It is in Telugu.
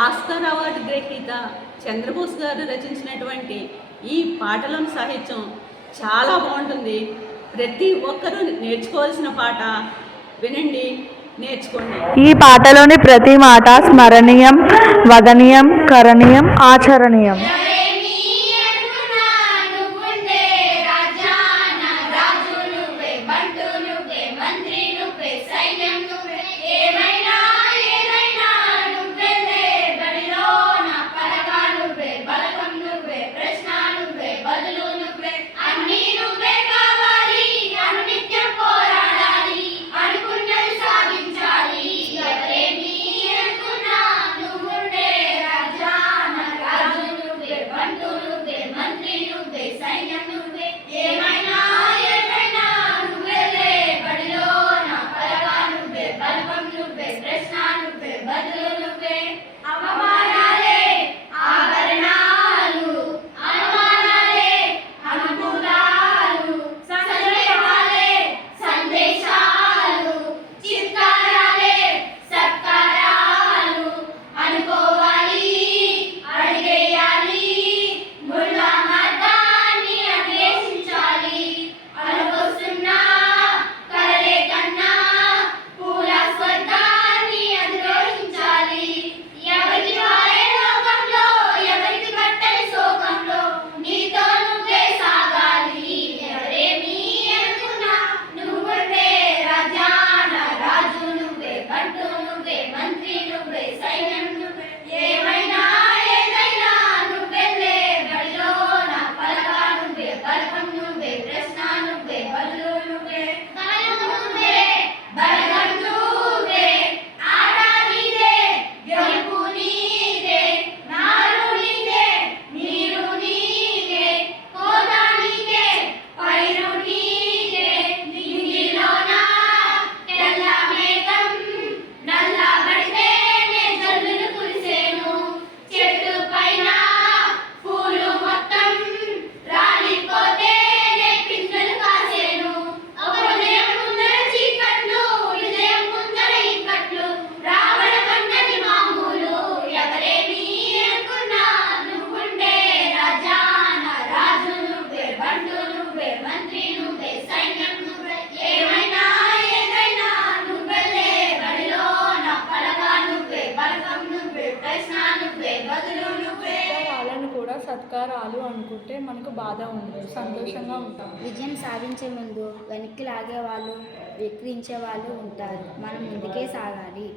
ఆస్కార్ అవార్డు గ్రహీత చంద్రబోస్ గారు రచించినటువంటి ఈ పాటలోని సాహిత్యం చాలా బాగుంటుంది. ప్రతి ఒక్కరూ నేర్చుకోవాల్సిన పాట. వినండి, నేర్చుకోండి. ఈ పాటలోని ప్రతి మాట స్మరణీయం, వదనీయం, కరణీయం, ఆచరణీయం. సత్కారాలు అనుకుంటే మనకు బాధ ఉండదు, సంతోషంగా ఉంటాం. విజయం సాధించే ముందు వెనక్కి లాగే వాళ్ళు, విక్రించే వాళ్ళు ఉంటారు. మనం ముందుకే సాగాలి.